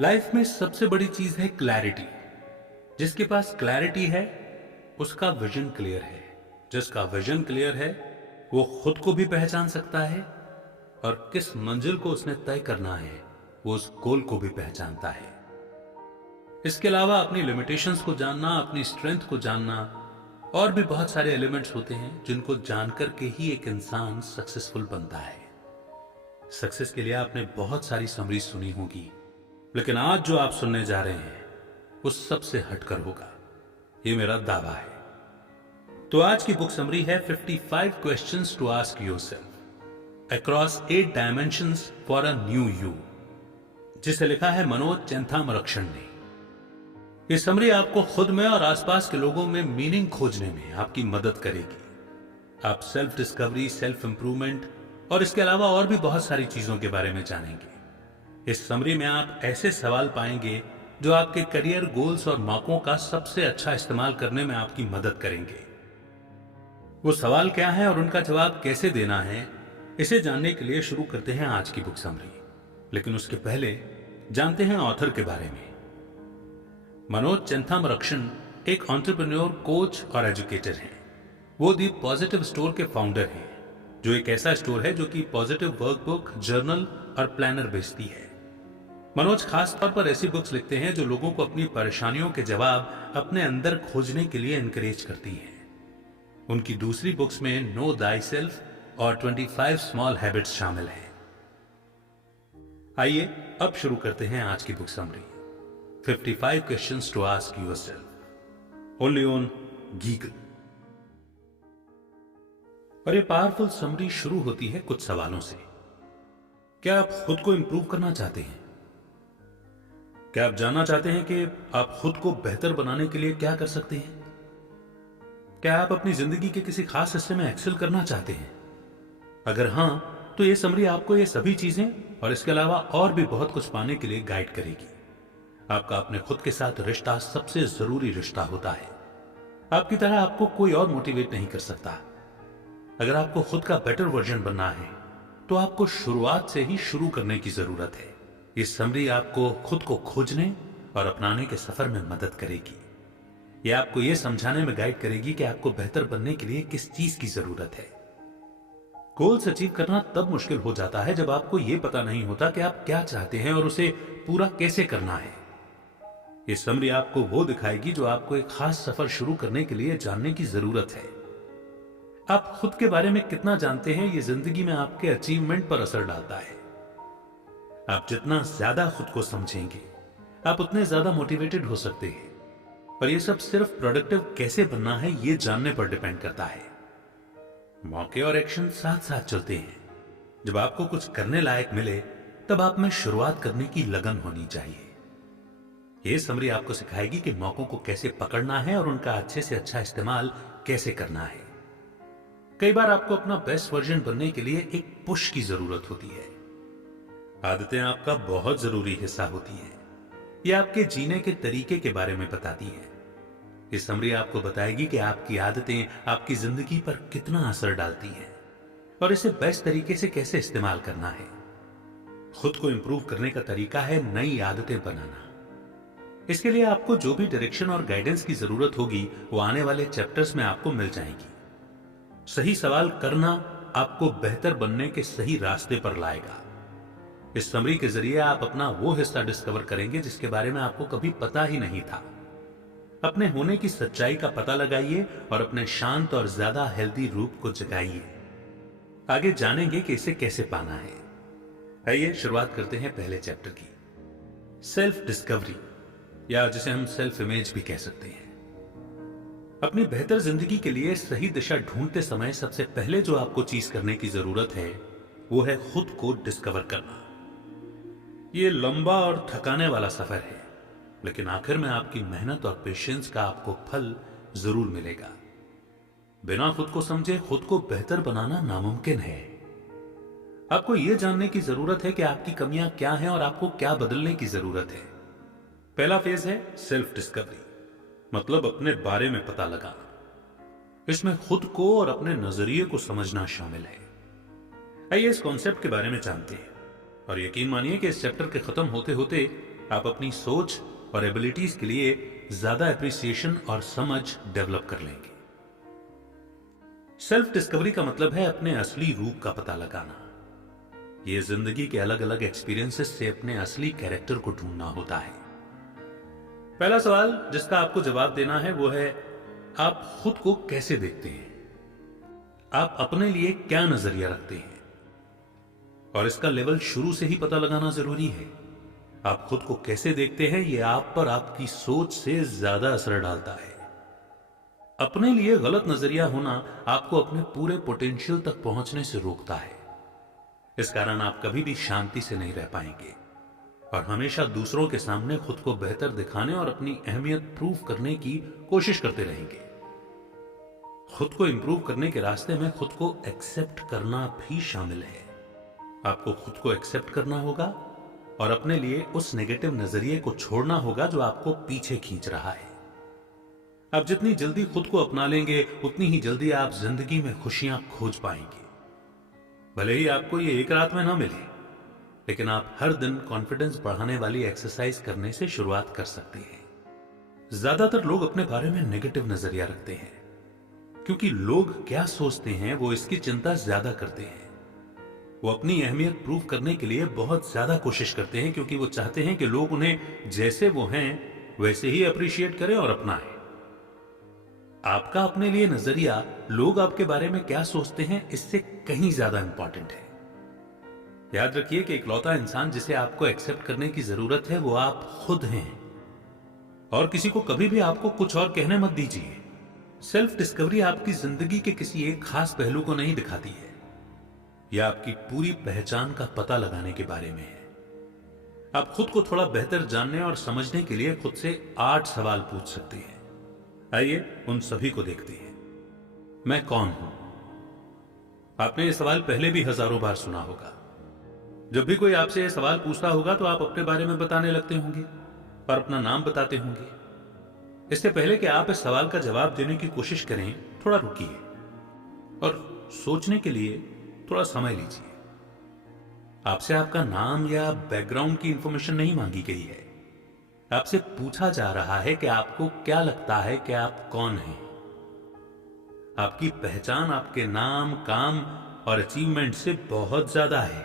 Life में सबसे बड़ी चीज है क्लैरिटी। जिसके पास क्लैरिटी है उसका विजन क्लियर है। जिसका विजन क्लियर है वो खुद को भी पहचान सकता है और किस मंजिल को उसने तय करना है वो उस गोल को भी पहचानता है। इसके अलावा अपनी लिमिटेशंस को जानना, अपनी स्ट्रेंथ को जानना और भी बहुत सारे एलिमेंट्स होते हैं जिनको जानकर के ही एक इंसान सक्सेसफुल बनता है। सक्सेस के लिए आपने बहुत सारी समरी सुनी होगी, लेकिन आज जो आप सुनने जा रहे हैं वो सबसे हटकर होगा, ये मेरा दावा है। तो आज की बुक समरी है 55 questions to ask yourself across 8 dimensions for a new you, जिसे लिखा है मनोज चेंथामरक्षण ने। ये समरी आपको खुद में और आसपास के लोगों में मीनिंग खोजने में आपकी मदद करेगी। आप सेल्फ डिस्कवरी, सेल्फ इंप्रूवमेंट और इसके अलावा और भी बहुत सारी चीजों के बारे में जानेंगे। इस समरी में आप ऐसे सवाल पाएंगे जो आपके करियर गोल्स और मौकों का सबसे अच्छा इस्तेमाल करने में आपकी मदद करेंगे। वो सवाल क्या है और उनका जवाब कैसे देना है, इसे जानने के लिए शुरू करते हैं आज की बुक समरी। लेकिन उसके पहले जानते हैं ऑथर के बारे में। मनोज चेंथामरक्षण एक एंटरप्रेन्योर, कोच और एजुकेटर हैं। वो दी पॉजिटिव स्टोर के फाउंडर हैं, जो एक ऐसा स्टोर है जो कि पॉजिटिव वर्कबुक, जर्नल और प्लानर बेचती है। मनोज खास तौर पर ऐसी बुक्स लिखते हैं जो लोगों को अपनी परेशानियों के जवाब अपने अंदर खोजने के लिए एनकरेज करती हैं। उनकी दूसरी बुक्स में नो दाई सेल्फ और 25 स्मॉल हैबिट्स शामिल हैं। आइए अब शुरू करते हैं आज की book summary 55 questions to ask yourself, only on Giggle. और ये पावरफुल समरी शुरू होती है कुछ सवालों से। क्या आप खुद को इंप्रूव करना चाहते हैं? क्या आप जानना चाहते हैं कि आप खुद को बेहतर बनाने के लिए क्या कर सकते हैं? क्या आप अपनी जिंदगी के किसी खास हिस्से में एक्सेल करना चाहते हैं? अगर हां, तो यह समरी आपको ये सभी चीजें और इसके अलावा और भी बहुत कुछ पाने के लिए गाइड करेगी। आपका अपने खुद के साथ रिश्ता सबसे जरूरी रिश्ता होता है। आपकी तरह आपको कोई और मोटिवेट नहीं कर सकता। अगर आपको खुद का बेटर वर्जन बनना है तो आपको शुरुआत से ही शुरू करने की जरूरत है। ये समरी आपको खुद को खोजने और अपनाने के सफर में मदद करेगी। ये आपको ये समझाने में गाइड करेगी कि आपको बेहतर बनने के लिए किस चीज की जरूरत है। गोल्स अचीव करना तब मुश्किल हो जाता है जब आपको यह पता नहीं होता कि आप क्या चाहते हैं और उसे पूरा कैसे करना है। ये समरी आपको वो दिखाएगी जो आपको एक खास सफर शुरू करने के लिए जानने की जरूरत है। आप खुद के बारे में कितना जानते हैं, ये जिंदगी में आपके अचीवमेंट पर असर डालता है। आप जितना ज्यादा खुद को समझेंगे, आप उतने ज्यादा मोटिवेटेड हो सकते हैं। पर यह सब सिर्फ प्रोडक्टिव कैसे बनना है, यह जानने पर डिपेंड करता है। मौके और एक्शन साथ साथ चलते हैं। जब आपको कुछ करने लायक मिले, तब आप में शुरुआत करने की लगन होनी चाहिए। यह समरी आपको सिखाएगी कि मौकों को कैसे पकड़ना है और उनका अच्छे से अच्छा इस्तेमाल कैसे करना है। कई बार आपको अपना बेस्ट वर्जन बनने के लिए एक पुश की जरूरत होती है। आदतें आपका बहुत जरूरी हिस्सा होती हैं। ये आपके जीने के तरीके के बारे में बताती है। ये समरी आपको बताएगी कि आपकी आदतें आपकी जिंदगी पर कितना असर डालती हैं और इसे बेस्ट तरीके से कैसे इस्तेमाल करना है। खुद को इंप्रूव करने का तरीका है नई आदतें बनाना। इसके लिए आपको जो भी डायरेक्शन और गाइडेंस की जरूरत होगी वो आने वाले चैप्टर्स में आपको मिल जाएगी। सही सवाल करना आपको बेहतर बनने के सही रास्ते पर लाएगा। इस समरी के जरिए आप अपना वो हिस्सा डिस्कवर करेंगे जिसके बारे में आपको कभी पता ही नहीं था। अपने होने की सच्चाई का पता लगाइए और अपने शांत और ज्यादा हेल्दी रूप को जगाइए। आगे जानेंगे कि इसे कैसे पाना है। आइए शुरुआत करते हैं पहले चैप्टर की, सेल्फ डिस्कवरी, या जिसे हम सेल्फ इमेज भी कह सकते हैं। अपनी बेहतर जिंदगी के लिए सही दिशा ढूंढते समय सबसे पहले जो आपको चीज करने की जरूरत है वो है खुद को डिस्कवर करना। ये लंबा और थकाने वाला सफर है, लेकिन आखिर में आपकी मेहनत और पेशेंस का आपको फल जरूर मिलेगा। बिना खुद को समझे खुद को बेहतर बनाना नामुमकिन है। आपको यह जानने की जरूरत है कि आपकी कमियां क्या हैं और आपको क्या बदलने की जरूरत है। पहला फेज है सेल्फ डिस्कवरी, मतलब अपने बारे में पता लगाना। इसमें खुद को और अपने नजरिए को समझना शामिल है। आइए इस कॉन्सेप्ट के बारे में जानते हैं और यकीन मानिए कि इस चैप्टर के खत्म होते होते आप अपनी सोच और एबिलिटीज के लिए ज्यादा एप्रिसिएशन और समझ डेवलप कर लेंगे। सेल्फ डिस्कवरी का मतलब है अपने असली रूप का पता लगाना। यह जिंदगी के अलग अलग एक्सपीरियंसेस से अपने असली कैरेक्टर को ढूंढना होता है। पहला सवाल जिसका आपको जवाब देना है वो है, आप खुद को कैसे देखते हैं? आप अपने लिए क्या नजरिया रखते हैं? और इसका लेवल शुरू से ही पता लगाना जरूरी है। आप खुद को कैसे देखते हैं यह आप पर आपकी सोच से ज्यादा असर डालता है। अपने लिए गलत नजरिया होना आपको अपने पूरे पोटेंशियल तक पहुंचने से रोकता है। इस कारण आप कभी भी शांति से नहीं रह पाएंगे और हमेशा दूसरों के सामने खुद को बेहतर दिखाने और अपनी अहमियत प्रूव करने की कोशिश करते रहेंगे। खुद को इंप्रूव करने के रास्ते में खुद को एक्सेप्ट करना भी शामिल है। आपको खुद को एक्सेप्ट करना होगा और अपने लिए उस नेगेटिव नजरिए को छोड़ना होगा जो आपको पीछे खींच रहा है। आप जितनी जल्दी खुद को अपना लेंगे उतनी ही जल्दी आप जिंदगी में खुशियां खोज पाएंगे। भले ही आपको ये एक रात में ना मिले, लेकिन आप हर दिन कॉन्फिडेंस बढ़ाने वाली एक्सरसाइज करने से शुरुआत कर सकते हैं। ज्यादातर लोग अपने बारे में नेगेटिव नजरिया रखते हैं क्योंकि लोग क्या सोचते हैं वो इसकी चिंता ज्यादा करते हैं। वो अपनी अहमियत प्रूव करने के लिए बहुत ज्यादा कोशिश करते हैं क्योंकि वो चाहते हैं कि लोग उन्हें जैसे वो हैं वैसे ही अप्रिशिएट करें और अपनाएं। आपका अपने लिए नजरिया लोग आपके बारे में क्या सोचते हैं इससे कहीं ज्यादा इंपॉर्टेंट है। याद रखिए कि इकलौता इंसान जिसे आपको एक्सेप्ट करने की जरूरत है वो आप खुद हैं और किसी को कभी भी आपको कुछ और कहने मत दीजिए। सेल्फ डिस्कवरी आपकी जिंदगी के किसी एक खास पहलू को नहीं दिखाती है, यह आपकी पूरी पहचान का पता लगाने के बारे में है। आप खुद को थोड़ा बेहतर जानने और समझने के लिए खुद से 8 सवाल पूछ सकते हैं। आइए उन सभी को देखते हैं। मैं कौन हूं? आपने यह सवाल पहले भी हजारों बार सुना होगा। जब भी कोई आपसे यह सवाल पूछता होगा तो आप अपने बारे में बताने लगते होंगे और अपना नाम बताते होंगे। इससे पहले कि आप इस सवाल का जवाब देने की कोशिश करें, थोड़ा रुकिए और सोचने के लिए थोड़ा समय लीजिए। आपसे आपका नाम या बैकग्राउंड की इंफॉर्मेशन नहीं मांगी गई है। आपसे पूछा जा रहा है कि आपको क्या लगता है कि आप कौन हैं। आपकी पहचान आपके नाम, काम और अचीवमेंट से बहुत ज्यादा है।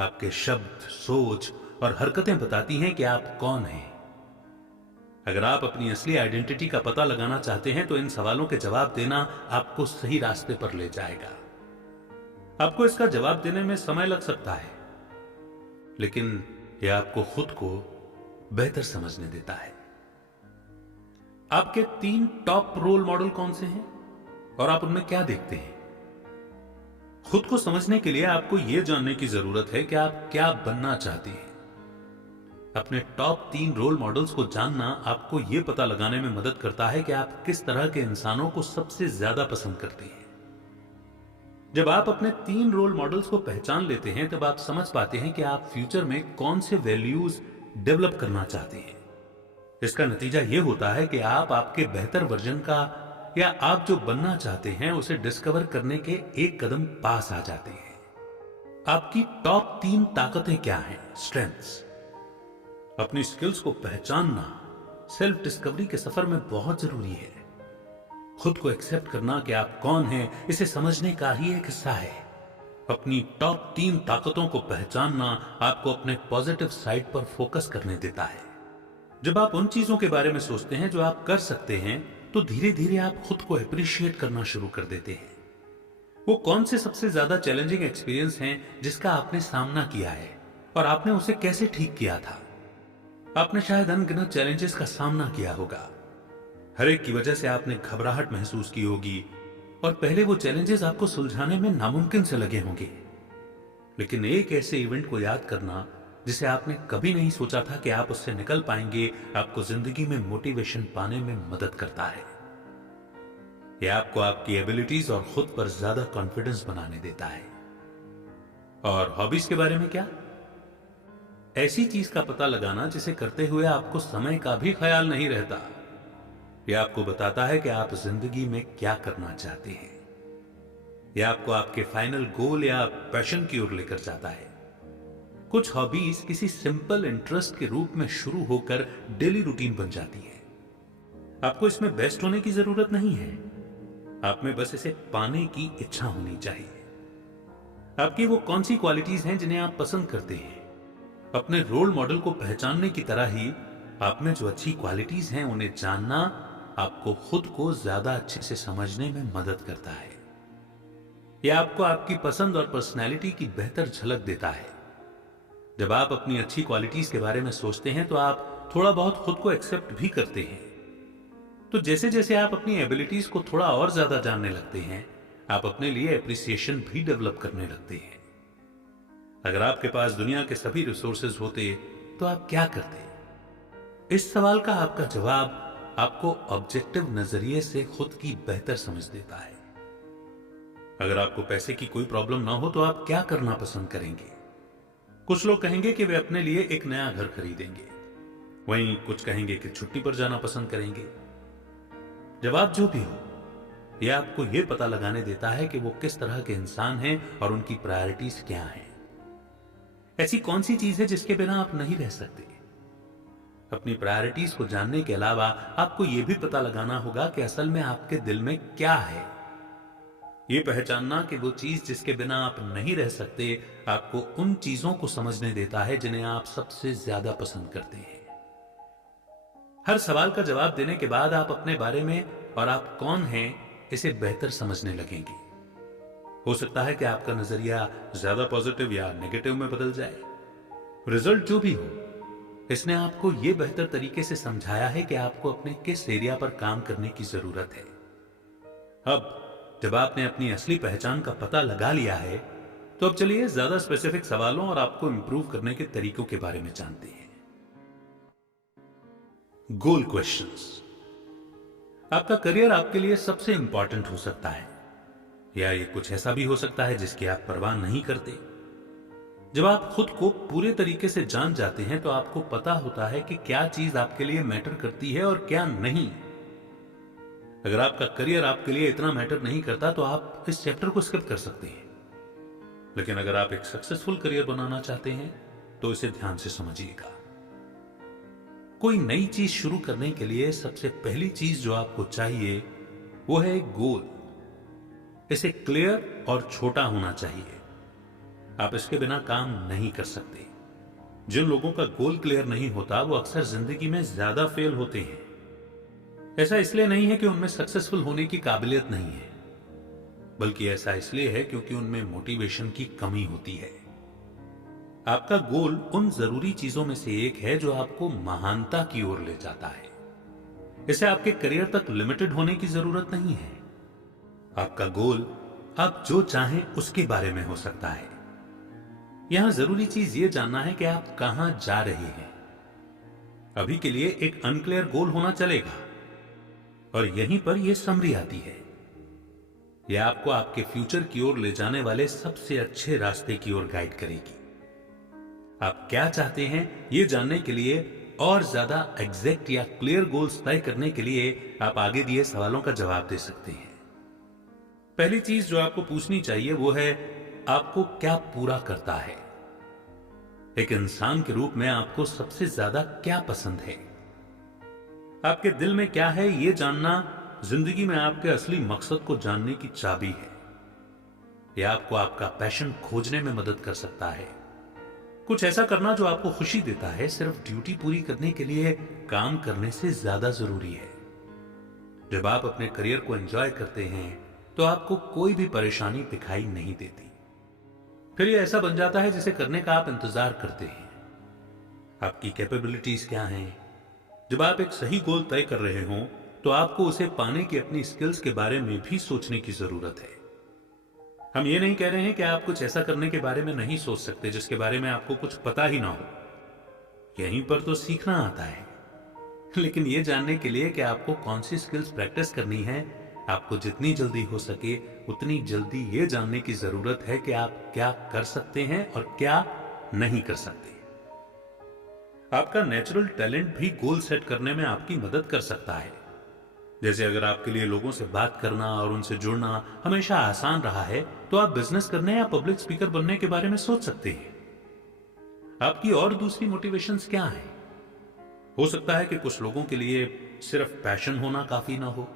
आपके शब्द, सोच और हरकतें बताती हैं कि आप कौन हैं। अगर आप अपनी असली आइडेंटिटी का पता लगाना चाहते हैं तो इन सवालों के जवाब देना आपको सही रास्ते पर ले जाएगा। आपको इसका जवाब देने में समय लग सकता है, लेकिन यह आपको खुद को बेहतर समझने देता है। आपके 3 टॉप रोल मॉडल कौन से हैं और आप उनमें क्या देखते हैं? खुद को समझने के लिए आपको यह जानने की जरूरत है कि आप क्या बनना चाहते हैं। अपने टॉप 3 रोल मॉडल्स को जानना आपको यह पता लगाने में मदद करता है कि आप किस तरह के इंसानों को सबसे ज्यादा पसंद करते हैं। जब आप अपने 3 रोल मॉडल्स को पहचान लेते हैं तब आप समझ पाते हैं कि आप फ्यूचर में कौन से वैल्यूज डेवलप करना चाहते हैं। इसका नतीजा यह होता है कि आप आपके बेहतर वर्जन का या आप जो बनना चाहते हैं उसे डिस्कवर करने के एक कदम पास आ जाते हैं। आपकी टॉप 3 ताकतें क्या हैं? स्ट्रेंथ्स। अपनी स्किल्स को पहचानना सेल्फ डिस्कवरी के सफर में बहुत जरूरी है। खुद को एक्सेप्ट करना कि आप कौन हैं इसे समझने का ही एक हिस्सा है। अपनी टॉप 3 ताकतों को पहचानना आपको अपने पॉजिटिव साइड पर फोकस करने देता है। जब आप उन चीजों के बारे में सोचते हैं जो आप कर सकते हैं तो धीरे धीरे आप खुद को अप्रिशिएट करना शुरू कर देते हैं। वो कौन से सबसे ज्यादा चैलेंजिंग एक्सपीरियंस हैं जिसका आपने सामना किया है और आपने उसे कैसे ठीक किया था। आपने शायद अनगिनत चैलेंजेस का सामना किया होगा। हर एक की वजह से आपने घबराहट महसूस की होगी और पहले वो चैलेंजेस आपको सुलझाने में नामुमकिन से लगे होंगे। लेकिन एक ऐसे इवेंट को याद करना जिसे आपने कभी नहीं सोचा था कि आप उससे निकल पाएंगे, आपको जिंदगी में मोटिवेशन पाने में मदद करता है। यह आपको आपकी एबिलिटीज और खुद पर ज्यादा कॉन्फिडेंस बनाने देता है। और हॉबीज के बारे में क्या? ऐसी चीज का पता लगाना जिसे करते हुए आपको समय का भी ख्याल नहीं रहता। यह आपको बताता है कि आप जिंदगी में क्या करना चाहते हैं। यह आपको आपके फाइनल गोल या पैशन की ओर लेकर जाता है। कुछ हॉबीज किसी सिंपल इंटरेस्ट के रूप में शुरू होकर डेली रूटीन बन जाती है। आपको इसमें बेस्ट होने की जरूरत नहीं है, आप में बस इसे पाने की इच्छा होनी चाहिए। आपकी वो कौन सी क्वालिटीज हैं जिन्हें आप पसंद करते हैं? अपने रोल मॉडल को पहचानने की तरह ही आप में जो अच्छी क्वालिटीज हैं उन्हें जानना आपको खुद को ज्यादा अच्छे से समझने में मदद करता है। यह आपको आपकी पसंद और पर्सनैलिटी की बेहतर झलक देता है। जब आप अपनी अच्छी क्वालिटीज के बारे में सोचते हैं तो आप थोड़ा बहुत खुद को एक्सेप्ट भी करते हैं। तो जैसे जैसे आप अपनी एबिलिटीज को थोड़ा और ज्यादा जानने लगते हैं, आप अपने लिए एप्रिसिएशन भी डेवलप करने लगते हैं। अगर आपके पास दुनिया के सभी रिसोर्सेज होते तो आप क्या करते? इस सवाल का आपका जवाब आपको ऑब्जेक्टिव नजरिए से खुद की बेहतर समझ देता है। अगर आपको पैसे की कोई प्रॉब्लम ना हो तो आप क्या करना पसंद करेंगे? कुछ लोग कहेंगे कि वे अपने लिए एक नया घर खरीदेंगे, वहीं कुछ कहेंगे कि छुट्टी पर जाना पसंद करेंगे। जवाब जो भी हो, यह आपको यह पता लगाने देता है कि वो किस तरह के इंसान हैं और उनकी प्रायोरिटीज क्या हैं। ऐसी कौन सी चीज है जिसके बिना आप नहीं रह सकते? अपनी प्रायोरिटीज को जानने के अलावा आपको यह भी पता लगाना होगा कि असल में आपके दिल में क्या है। यह पहचानना कि वो चीज जिसके बिना आप नहीं रह सकते आपको उन चीजों को समझने देता है जिन्हें आप सबसे ज्यादा पसंद करते हैं। हर सवाल का जवाब देने के बाद आप अपने बारे में और आप कौन हैं इसे बेहतर समझने लगेंगे। हो सकता है कि आपका नजरिया ज्यादा पॉजिटिव या नेगेटिव में बदल जाए। रिजल्ट जो भी हो, इसने आपको यह बेहतर तरीके से समझाया है कि आपको अपने किस एरिया पर काम करने की जरूरत है। अब जब आपने अपनी असली पहचान का पता लगा लिया है, तो अब चलिए ज्यादा स्पेसिफिक सवालों और आपको इंप्रूव करने के तरीकों के बारे में जानते हैं। गोल क्वेश्चंस। आपका करियर आपके लिए सबसे इंपॉर्टेंट हो सकता है, या ये कुछ ऐसा भी हो सकता है जिसकी आप परवाह नहीं करते। जब आप खुद को पूरे तरीके से जान जाते हैं तो आपको पता होता है कि क्या चीज आपके लिए मैटर करती है और क्या नहीं। अगर आपका करियर आपके लिए इतना मैटर नहीं करता तो आप इस चैप्टर को स्किप कर सकते हैं। लेकिन अगर आप एक सक्सेसफुल करियर बनाना चाहते हैं तो इसे ध्यान से समझिएगा। कोई नई चीज शुरू करने के लिए सबसे पहली चीज जो आपको चाहिए वो है एक गोल। इसे क्लियर और छोटा होना चाहिए। आप इसके बिना काम नहीं कर सकते। जिन लोगों का गोल क्लियर नहीं होता वो अक्सर जिंदगी में ज्यादा फेल होते हैं। ऐसा इसलिए नहीं है कि उनमें सक्सेसफुल होने की काबिलियत नहीं है, बल्कि ऐसा इसलिए है क्योंकि उनमें मोटिवेशन की कमी होती है। आपका गोल उन जरूरी चीजों में से एक है जो आपको महानता की ओर ले जाता है। इसे आपके करियर तक लिमिटेड होने की जरूरत नहीं है। आपका गोल आप जो चाहें उसके बारे में हो सकता है। यहां जरूरी चीज यह जानना है कि आप कहां जा रहे हैं। अभी के लिए एक अनक्लियर गोल होना चलेगा, और यहीं पर यह समरी आती है। यह आपको आपके फ्यूचर की ओर ले जाने वाले सबसे अच्छे रास्ते की ओर गाइड करेगी। आप क्या चाहते हैं यह जानने के लिए और ज्यादा एग्जैक्ट या क्लियर गोल्स तय करने के लिए आप आगे दिए सवालों का जवाब दे सकते हैं। पहली चीज जो आपको पूछनी चाहिए वो है, आपको क्या पूरा करता है? एक इंसान के रूप में आपको सबसे ज्यादा क्या पसंद है? आपके दिल में क्या है यह जानना जिंदगी में आपके असली मकसद को जानने की चाबी है। यह आपको आपका पैशन खोजने में मदद कर सकता है। कुछ ऐसा करना जो आपको खुशी देता है सिर्फ ड्यूटी पूरी करने के लिए काम करने से ज्यादा जरूरी है। जब आप अपने करियर को एंजॉय करते हैं तो आपको कोई भी परेशानी दिखाई नहीं देती। फिर यह ऐसा बन जाता है जिसे करने का आप इंतजार करते हैं। आपकी कैपेबिलिटीज क्या हैं? जब आप एक सही गोल तय कर रहे हों तो आपको उसे पाने की अपनी स्किल्स के बारे में भी सोचने की जरूरत है। हम ये नहीं कह रहे हैं कि आप कुछ ऐसा करने के बारे में नहीं सोच सकते जिसके बारे में आपको कुछ पता ही ना हो। यहीं पर तो सीखना आता है। लेकिन यह जानने के लिए कि आपको कौन सी स्किल्स प्रैक्टिस करनी है, आपको जितनी जल्दी हो सके उतनी जल्दी यह जानने की जरूरत है कि आप क्या कर सकते हैं और क्या नहीं कर सकते। आपका नेचुरल टैलेंट भी गोल सेट करने में आपकी मदद कर सकता है। जैसे अगर आपके लिए लोगों से बात करना और उनसे जुड़ना हमेशा आसान रहा है तो आप बिजनेस करने या पब्लिक स्पीकर बनने के बारे में सोच सकते हैं। आपकी और दूसरी मोटिवेशंस क्या हैं? हो सकता है कि कुछ लोगों के लिए सिर्फ पैशन होना काफी ना हो।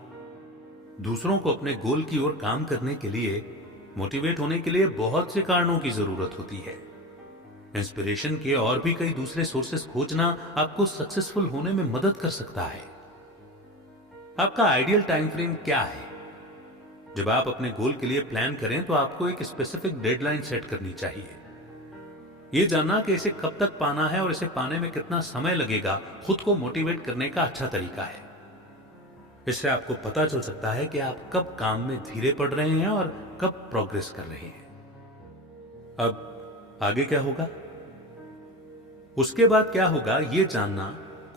दूसरों को अपने गोल की ओर काम करने के लिए मोटिवेट होने के लिए बहुत से कारणों की जरूरत होती है। इंस्पिरेशन के और भी कई दूसरे सोर्सेस खोजना आपको सक्सेसफुल होने में मदद कर सकता है। आपका आइडियल टाइम फ्रेम क्या है? जब आप अपने गोल के लिए प्लान करें तो आपको एक स्पेसिफिक डेडलाइन सेट करनी चाहिए। यह जानना कि इसे कब तक पाना है और इसे पाने में कितना समय लगेगा खुद को मोटिवेट करने का अच्छा तरीका है। इससे आपको पता चल सकता है कि आप कब काम में धीरे पड़ रहे हैं और कब प्रोग्रेस कर रहे हैं। अब आगे क्या होगा? उसके बाद क्या होगा, यह जानना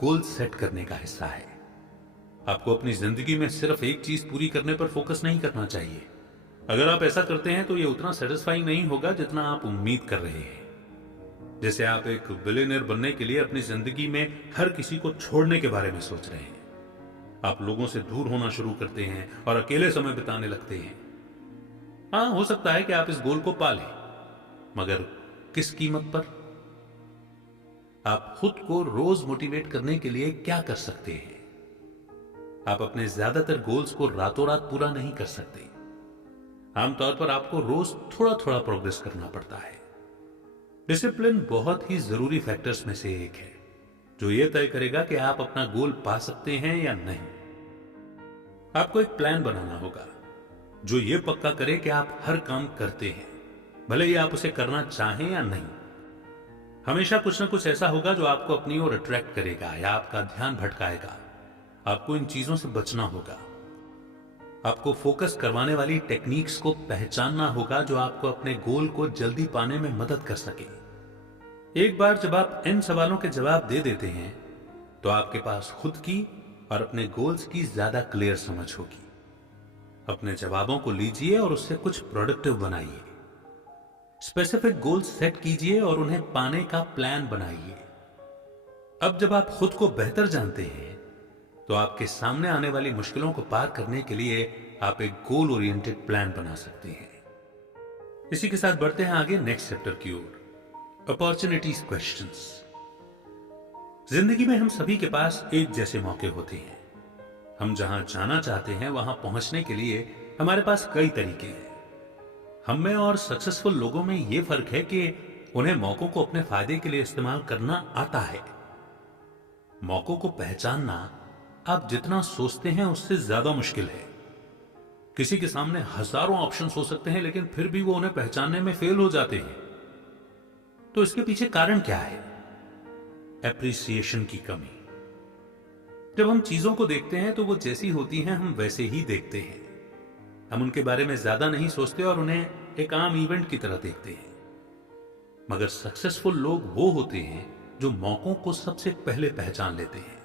गोल सेट करने का हिस्सा है। आपको अपनी जिंदगी में सिर्फ एक चीज पूरी करने पर फोकस नहीं करना चाहिए। अगर आप ऐसा करते हैं तो यह उतना सेटिस्फाइंग नहीं होगा जितना आप उम्मीद कर रहे हैं। जैसे आप एक बिलियनियर बनने के लिए अपनी जिंदगी में हर किसी को छोड़ने के बारे में सोच रहे हैं। आप लोगों से दूर होना शुरू करते हैं और अकेले समय बिताने लगते हैं। हां, हो सकता है कि आप इस गोल को पा लें, मगर किस कीमत पर? आप खुद को रोज मोटिवेट करने के लिए क्या कर सकते हैं? आप अपने ज्यादातर गोल्स को रातों रात पूरा नहीं कर सकते। आमतौर पर आपको रोज थोड़ा थोड़ा प्रोग्रेस करना पड़ता है। डिसिप्लिन बहुत ही जरूरी फैक्टर्स में से एक है जो यह तय करेगा कि आप अपना गोल पा सकते हैं या नहीं। आपको एक प्लान बनाना होगा जो यह पक्का करे कि आप हर काम करते हैं, भले ही आप उसे करना चाहें या नहीं। हमेशा कुछ ना कुछ ऐसा होगा जो आपको अपनी ओर अट्रैक्ट करेगा या आपका ध्यान भटकाएगा। आपको इन चीजों से बचना होगा। आपको फोकस करवाने वाली टेक्निक्स को पहचानना होगा जो आपको अपने गोल को जल्दी पाने में मदद कर सके। एक बार जब आप इन सवालों के जवाब दे देते हैं तो आपके पास खुद की और अपने गोल्स की ज्यादा क्लियर समझ होगी। अपने जवाबों को लीजिए और उससे कुछ प्रोडक्टिव बनाइए। स्पेसिफिक गोल्स सेट कीजिए और उन्हें पाने का प्लान बनाइए। अब जब आप खुद को बेहतर जानते हैं तो आपके सामने आने वाली मुश्किलों को पार करने के लिए आप एक गोल ओरिएंटेड प्लान बना सकते हैं। इसी के साथ बढ़ते हैं आगे नेक्स्ट चैप्टर की ओर, अपॉर्चुनिटीज क्वेश्चंस। जिंदगी में हम सभी के पास एक जैसे मौके होते हैं। हम जहां जाना चाहते हैं वहां पहुंचने के लिए हमारे पास कई तरीके हैं। हम में और सक्सेसफुल लोगों में यह फर्क है कि उन्हें मौकों को अपने फायदे के लिए इस्तेमाल करना आता है। मौकों को पहचानना आप जितना सोचते हैं उससे ज्यादा मुश्किल है। किसी के सामने हजारों ऑप्शंस हो सकते हैं लेकिन फिर भी वो उन्हें पहचानने में फेल हो जाते हैं। तो इसके पीछे कारण क्या है? एप्रिसिएशन की कमी। जब हम चीजों को देखते हैं तो वो जैसी होती हैं हम वैसे ही देखते हैं। हम उनके बारे में ज्यादा नहीं सोचते और उन्हें एक आम इवेंट की तरह देखते हैं। मगर सक्सेसफुल लोग वो होते हैं जो मौकों को सबसे पहले पहचान लेते हैं।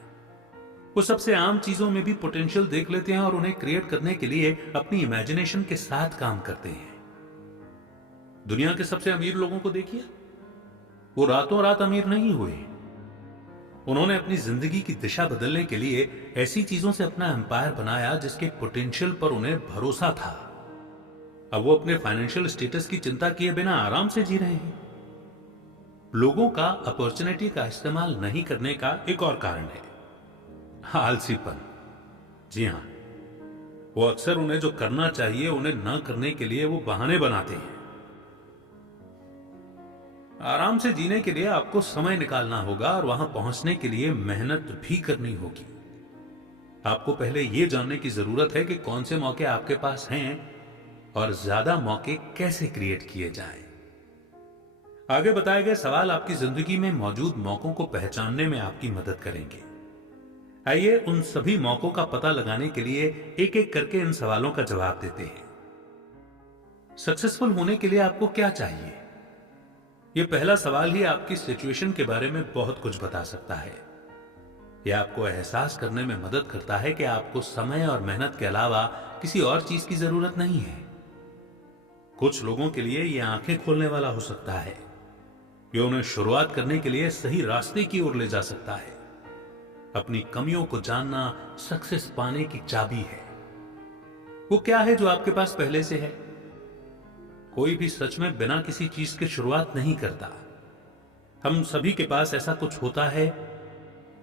वो सबसे आम चीजों में भी पोटेंशियल देख लेते हैं और उन्हें क्रिएट करने के लिए अपनी इमेजिनेशन के साथ काम करते हैं। दुनिया के सबसे अमीर लोगों को देखिए, वो रातों रात अमीर नहीं हुए। उन्होंने अपनी जिंदगी की दिशा बदलने के लिए ऐसी चीजों से अपना एम्पायर बनाया जिसके पोटेंशियल पर उन्हें भरोसा था। अब वो अपने फाइनेंशियल स्टेटस की चिंता किए बिना आराम से जी रहे हैं। लोगों का अपॉर्चुनिटी का इस्तेमाल नहीं करने का एक और कारण है आलसीपन। जी हां, वो अक्सर उन्हें जो करना चाहिए उन्हें न करने के लिए वो बहाने बनाते हैं। आराम से जीने के लिए आपको समय निकालना होगा और वहां पहुंचने के लिए मेहनत भी करनी होगी। आपको पहले यह जानने की जरूरत है कि कौन से मौके आपके पास हैं और ज्यादा मौके कैसे क्रिएट किए जाएं। आगे बताए गए सवाल आपकी जिंदगी में मौजूद मौकों को पहचानने में आपकी मदद करेंगे। आइए उन सभी मौकों का पता लगाने के लिए एक एक करके इन सवालों का जवाब देते हैं। सक्सेसफुल होने के लिए आपको क्या चाहिए? यह पहला सवाल ही आपकी सिचुएशन के बारे में बहुत कुछ बता सकता है। यह आपको एहसास करने में मदद करता है कि आपको समय और मेहनत के अलावा किसी और चीज की जरूरत नहीं है। कुछ लोगों के लिए यह आंखें खोलने वाला हो सकता है। यह उन्हें शुरुआत करने के लिए सही रास्ते की ओर ले जा सकता है। अपनी कमियों को जानना सक्सेस पाने की चाबी है। वो क्या है जो आपके पास पहले से है? कोई भी सच में बिना किसी चीज के शुरुआत नहीं करता। हम सभी के पास ऐसा कुछ होता है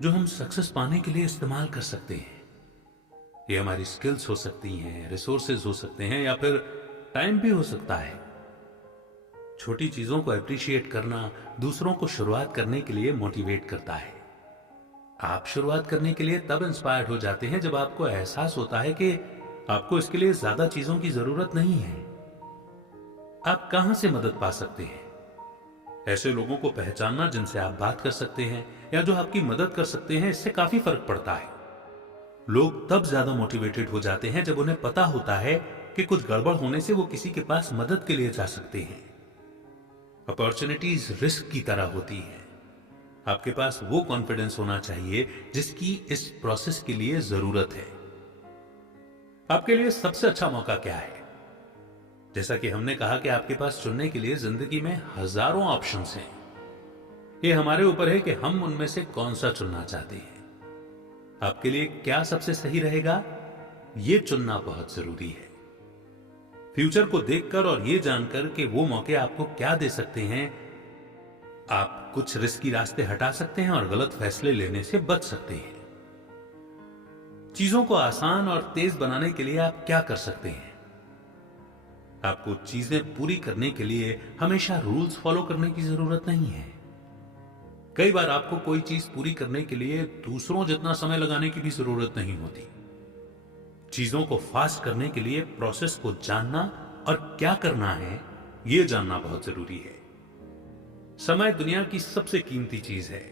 जो हम सक्सेस पाने के लिए इस्तेमाल कर सकते हैं। ये हमारी स्किल्स हो सकती हैं, रिसोर्सेज हो सकते हैं, या फिर टाइम भी हो सकता है। छोटी चीजों को अप्रिशिएट करना दूसरों को शुरुआत करने के लिए मोटिवेट करता है। आप शुरुआत करने के लिए तब इंस्पायर्ड हो जाते हैं जब आपको एहसास होता है कि आपको इसके लिए ज्यादा चीजों की जरूरत नहीं है। आप कहां से मदद पा सकते हैं? ऐसे लोगों को पहचानना जिनसे आप बात कर सकते हैं या जो आपकी मदद कर सकते हैं, इससे काफी फर्क पड़ता है। लोग तब ज्यादा मोटिवेटेड हो जाते हैं जब उन्हें पता होता है कि कुछ गड़बड़ होने से वो किसी के पास मदद के लिए जा सकते हैं। अपॉर्चुनिटीज रिस्क की तरह होती हैं। आपके पास वो कॉन्फिडेंस होना चाहिए जिसकी इस प्रोसेस के लिए जरूरत है। आपके लिए सबसे अच्छा मौका क्या है? जैसा कि हमने कहा कि आपके पास चुनने के लिए जिंदगी में हजारों ऑप्शंस हैं। ये हमारे ऊपर है कि हम उनमें से कौन सा चुनना चाहते हैं। आपके लिए क्या सबसे सही रहेगा, यह चुनना बहुत जरूरी है। फ्यूचर को देखकर और यह जानकर कि वो मौके आपको क्या दे सकते हैं, आप कुछ रिस्की रास्ते हटा सकते हैं और गलत फैसले लेने से बच सकते हैं। चीजों को आसान और तेज बनाने के लिए आप क्या कर सकते हैं? आपको चीजें पूरी करने के लिए हमेशा रूल्स फॉलो करने की जरूरत नहीं है। कई बार आपको कोई चीज पूरी करने के लिए दूसरों जितना समय लगाने की भी जरूरत नहीं होती। चीजों को फास्ट करने के लिए प्रोसेस को जानना और क्या करना है, यह जानना बहुत जरूरी है। समय दुनिया की सबसे कीमती चीज है।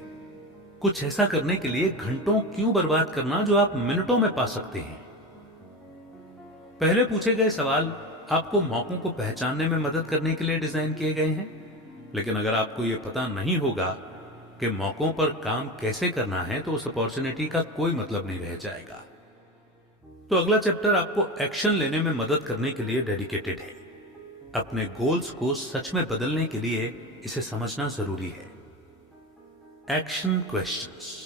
कुछ ऐसा करने के लिए घंटों क्यों बर्बाद करना जो आप मिनटों में पा सकते हैं? पहले पूछे गए सवाल आपको मौकों को पहचानने में मदद करने के लिए डिजाइन किए गए हैं, लेकिन अगर आपको यह पता नहीं होगा कि मौकों पर काम कैसे करना है, तो उस अपॉर्चुनिटी का कोई मतलब नहीं रह जाएगा। तो अगला चैप्टर आपको एक्शन लेने में मदद करने के लिए डेडिकेटेड है। अपने गोल्स को सच में बदलने के लिए इसे समझना जरूरी है। Action questions.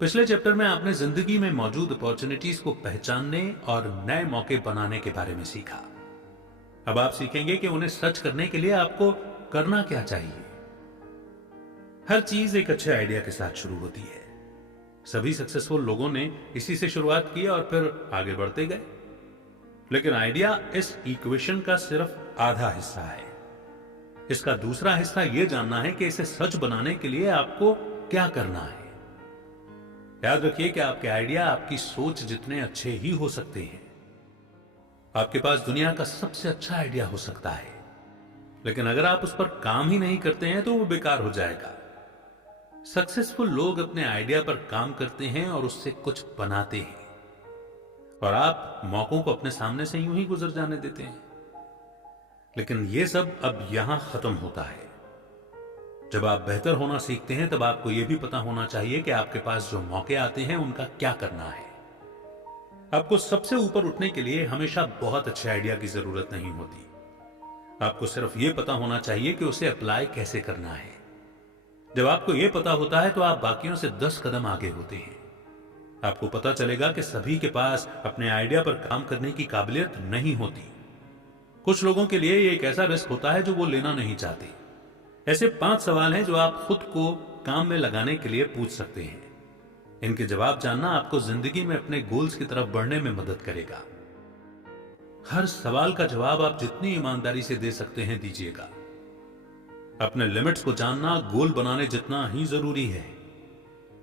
पिछले चैप्टर में आपने जिंदगी में मौजूद अपॉर्चुनिटीज को पहचानने और नए मौके बनाने के बारे में सीखा। अब आप सीखेंगे कि उन्हें सच करने के लिए आपको करना क्या चाहिए। हर चीज एक अच्छे आइडिया के साथ शुरू होती है। सभी सक्सेसफुल लोगों ने इसी से शुरुआत की और फिर आगे बढ़ते गए। लेकिन आइडिया इस इक्वेशन का सिर्फ आधा हिस्सा है। इसका दूसरा हिस्सा यह जानना है कि इसे सच बनाने के लिए आपको क्या करना है। याद रखिए कि आपके आइडिया आपकी सोच जितने अच्छे ही हो सकते हैं। आपके पास दुनिया का सबसे अच्छा आइडिया हो सकता है, लेकिन अगर आप उस पर काम ही नहीं करते हैं तो वो बेकार हो जाएगा। सक्सेसफुल लोग अपने आइडिया पर काम करते हैं और उससे कुछ बनाते हैं, और आप मौकों को अपने सामने से यूं ही गुजर जाने देते हैं। लेकिन यह सब अब यहां खत्म होता है। जब आप बेहतर होना सीखते हैं, तब आपको यह भी पता होना चाहिए कि आपके पास जो मौके आते हैं उनका क्या करना है। आपको सबसे ऊपर उठने के लिए हमेशा बहुत अच्छे आइडिया की जरूरत नहीं होती। आपको सिर्फ यह पता होना चाहिए कि उसे अप्लाई कैसे करना है। जब आपको यह पता होता है तो आप बाकियों से 10 कदम आगे होते हैं। आपको पता चलेगा कि सभी के पास अपने आइडिया पर काम करने की काबिलियत नहीं होती। कुछ लोगों के लिए यह एक ऐसा रिस्क होता है जो वो लेना नहीं चाहते। ऐसे 5 सवाल हैं जो आप खुद को काम में लगाने के लिए पूछ सकते हैं। इनके जवाब जानना आपको जिंदगी में अपने गोल्स की तरफ बढ़ने में मदद करेगा। हर सवाल का जवाब आप जितनी ईमानदारी से दे सकते हैं दीजिएगा। अपने लिमिट्स को जानना गोल बनाने जितना ही जरूरी है।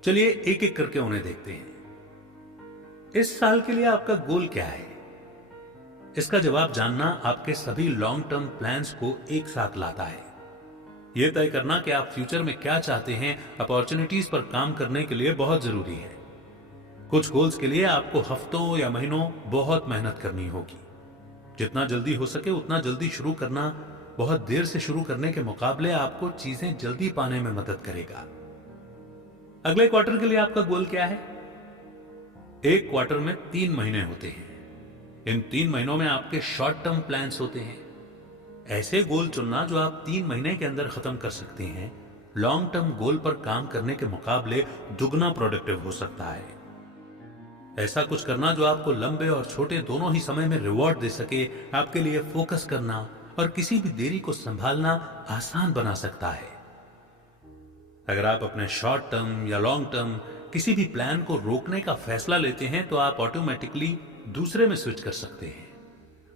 चलिए एक एक करके उन्हें देखते हैं। इस साल के लिए आपका गोल क्या है? इसका जवाब जानना आपके सभी लॉन्ग टर्म प्लान्स को एक साथ लाता है। यह तय करना कि आप फ्यूचर में क्या चाहते हैं अपॉर्चुनिटीज पर काम करने के लिए बहुत जरूरी है। कुछ गोल्स के लिए आपको हफ्तों या महीनों बहुत मेहनत करनी होगी। जितना जल्दी हो सके उतना जल्दी शुरू करना बहुत देर से शुरू करने के मुकाबले आपको चीजें जल्दी पाने में मदद करेगा। अगले क्वार्टर के लिए आपका गोल क्या है? एक क्वार्टर में 3 महीने होते हैं। इन 3 महीनों में आपके शॉर्ट टर्म प्लान्स होते हैं। ऐसे गोल चुनना जो आप 3 महीने के अंदर खत्म कर सकते हैं, लॉन्ग टर्म गोल पर काम करने के मुकाबले दुगना प्रोडक्टिव हो सकता है। ऐसा कुछ करना जो आपको लंबे और छोटे दोनों ही समय में रिवॉर्ड दे सके, आपके लिए फोकस करना और किसी भी देरी को संभालना आसान बना सकता है। अगर आप अपने शॉर्ट टर्म या लॉन्ग टर्म किसी भी प्लान को रोकने का फैसला लेते हैं तो आप ऑटोमेटिकली दूसरे में स्विच कर सकते हैं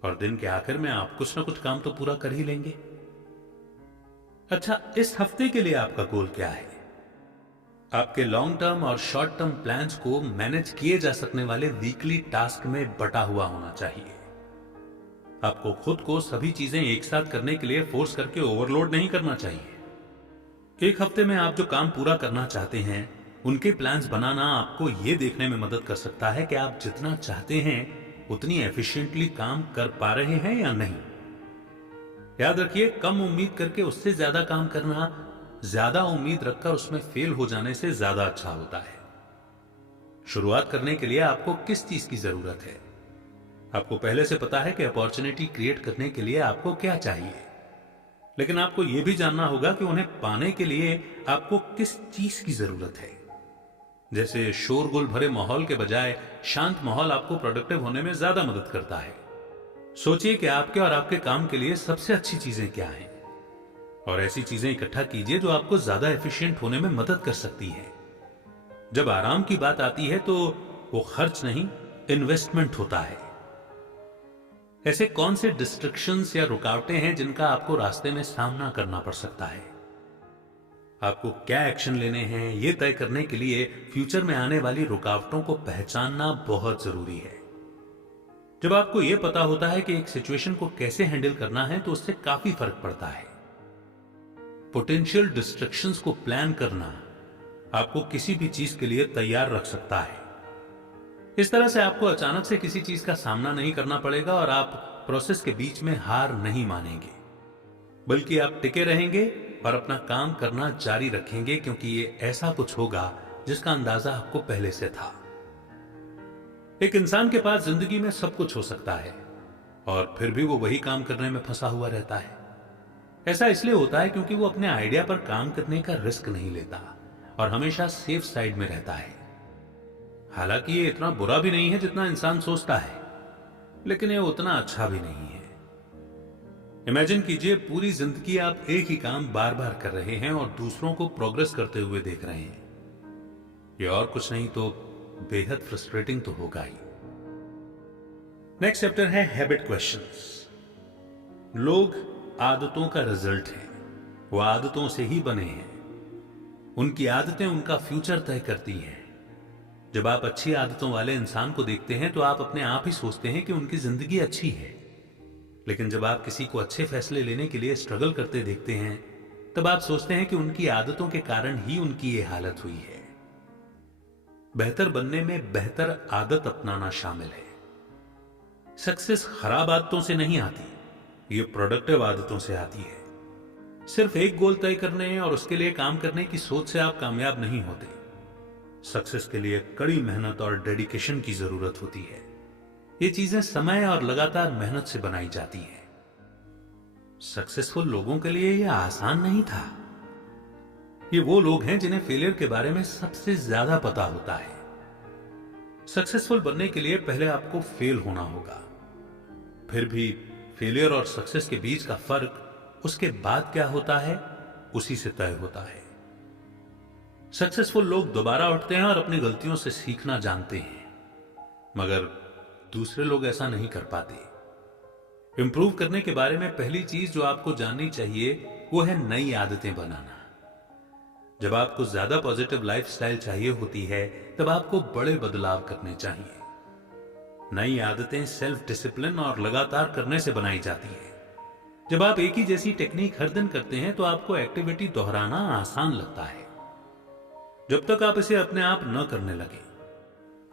और दिन के आखिर में आप कुछ ना कुछ काम तो पूरा कर ही लेंगे। अच्छा, इस हफ्ते के लिए आपका गोल क्या है? आपके लॉन्ग टर्म और शॉर्ट टर्म प्लान्स को मैनेज किए जा सकने वाले वीकली टास्क में बटा हुआ होना चाहिए। आपको खुद को सभी चीजें एक साथ करने के लिए फोर्स करके ओवरलोड नहीं करना चाहिए। एक हफ्ते में आप जो काम पूरा करना चाहते हैं उनके प्लान्स बनाना आपको यह देखने में मदद कर सकता है कि आप जितना चाहते हैं उतनी एफिशिएंटली काम कर पा रहे हैं या नहीं। याद रखिए, कम उम्मीद करके उससे ज्यादा काम करना ज्यादा उम्मीद रखकर उसमें फेल हो जाने से ज्यादा अच्छा होता है। शुरुआत करने के लिए आपको किस चीज की जरूरत है? आपको पहले से पता है कि अपॉर्चुनिटी क्रिएट करने के लिए आपको क्या चाहिए, लेकिन आपको यह भी जानना होगा कि उन्हें पाने के लिए आपको किस चीज की जरूरत है। जैसे शोरगुल भरे माहौल के बजाय शांत माहौल आपको प्रोडक्टिव होने में ज्यादा मदद करता है। सोचिए कि आपके और आपके काम के लिए सबसे अच्छी चीजें क्या हैं और ऐसी चीजें इकट्ठा कीजिए जो आपको ज्यादा एफिशिएंट होने में मदद कर सकती है। जब आराम की बात आती है तो वो खर्च नहीं, इन्वेस्टमेंट होता है। ऐसे कौन से डिस्ट्रैक्शंस या रुकावटें हैं जिनका आपको रास्ते में सामना करना पड़ सकता है? आपको क्या एक्शन लेने हैं ये तय करने के लिए फ्यूचर में आने वाली रुकावटों को पहचानना बहुत जरूरी है। जब आपको यह पता होता है कि एक सिचुएशन को कैसे हैंडल करना है तो उससे काफी फर्क पड़ता है। पोटेंशियल डिस्ट्रैक्शंस को प्लान करना आपको किसी भी चीज के लिए तैयार रख सकता है। इस तरह से आपको अचानक से किसी चीज का सामना नहीं करना पड़ेगा और आप प्रोसेस के बीच में हार नहीं मानेंगे, बल्कि आप टिके रहेंगे और अपना काम करना जारी रखेंगे, क्योंकि ये ऐसा कुछ होगा जिसका अंदाजा आपको पहले से था। एक इंसान के पास जिंदगी में सब कुछ हो सकता है और फिर भी वो वही काम करने में फंसा हुआ रहता है। ऐसा इसलिए होता है क्योंकि वो अपने आइडिया पर काम करने का रिस्क नहीं लेता और हमेशा सेफ साइड में रहता है। हालांकि ये इतना बुरा भी नहीं है जितना इंसान सोचता है, लेकिन ये उतना अच्छा भी नहीं है। इमेजिन कीजिए, पूरी जिंदगी आप एक ही काम बार बार कर रहे हैं और दूसरों को प्रोग्रेस करते हुए देख रहे हैं। ये और कुछ नहीं तो बेहद फ्रस्ट्रेटिंग तो होगा ही। नेक्स्ट चैप्टर है हैबिट क्वेश्चंस। लोग आदतों का रिजल्ट हैं, वो आदतों से ही बने हैं। उनकी आदतें उनका फ्यूचर तय करती हैं। जब आप अच्छी आदतों वाले इंसान को देखते हैं तो आप अपने आप ही सोचते हैं कि उनकी जिंदगी अच्छी है, लेकिन जब आप किसी को अच्छे फैसले लेने के लिए स्ट्रगल करते देखते हैं तब आप सोचते हैं कि उनकी आदतों के कारण ही उनकी ये हालत हुई है। बेहतर बनने में बेहतर आदत अपनाना शामिल है। सक्सेस खराब आदतों से नहीं आती, ये प्रोडक्टिव आदतों से आती है। सिर्फ एक गोल तय करने और उसके लिए काम करने की सोच से आप कामयाब नहीं होते। सक्सेस के लिए कड़ी मेहनत और डेडिकेशन की जरूरत होती है। ये चीजें समय और लगातार मेहनत से बनाई जाती हैं। सक्सेसफुल लोगों के लिए यह आसान नहीं था। ये वो लोग हैं जिन्हें फेलियर के बारे में सबसे ज्यादा पता होता है। सक्सेसफुल बनने के लिए पहले आपको फेल होना होगा, फिर भी फेलियर और सक्सेस के बीच का फर्क उसके बाद क्या होता है उसी से तय होता है। सक्सेसफुल लोग दोबारा उठते हैं और अपनी गलतियों से सीखना जानते हैं, मगर दूसरे लोग ऐसा नहीं कर पाते। इंप्रूव करने के बारे में पहली चीज जो आपको जाननी चाहिए वो है नई आदतें बनाना। जब आपको ज्यादा पॉजिटिव लाइफस्टाइल चाहिए होती है तब आपको बड़े बदलाव करने चाहिए। नई आदतें सेल्फ डिसिप्लिन और लगातार करने से बनाई जाती है। जब आप एक ही जैसी टेक्निक हर दिन करते हैं तो आपको एक्टिविटी दोहराना आसान लगता है, जब तक आप इसे अपने आप न करने लगे।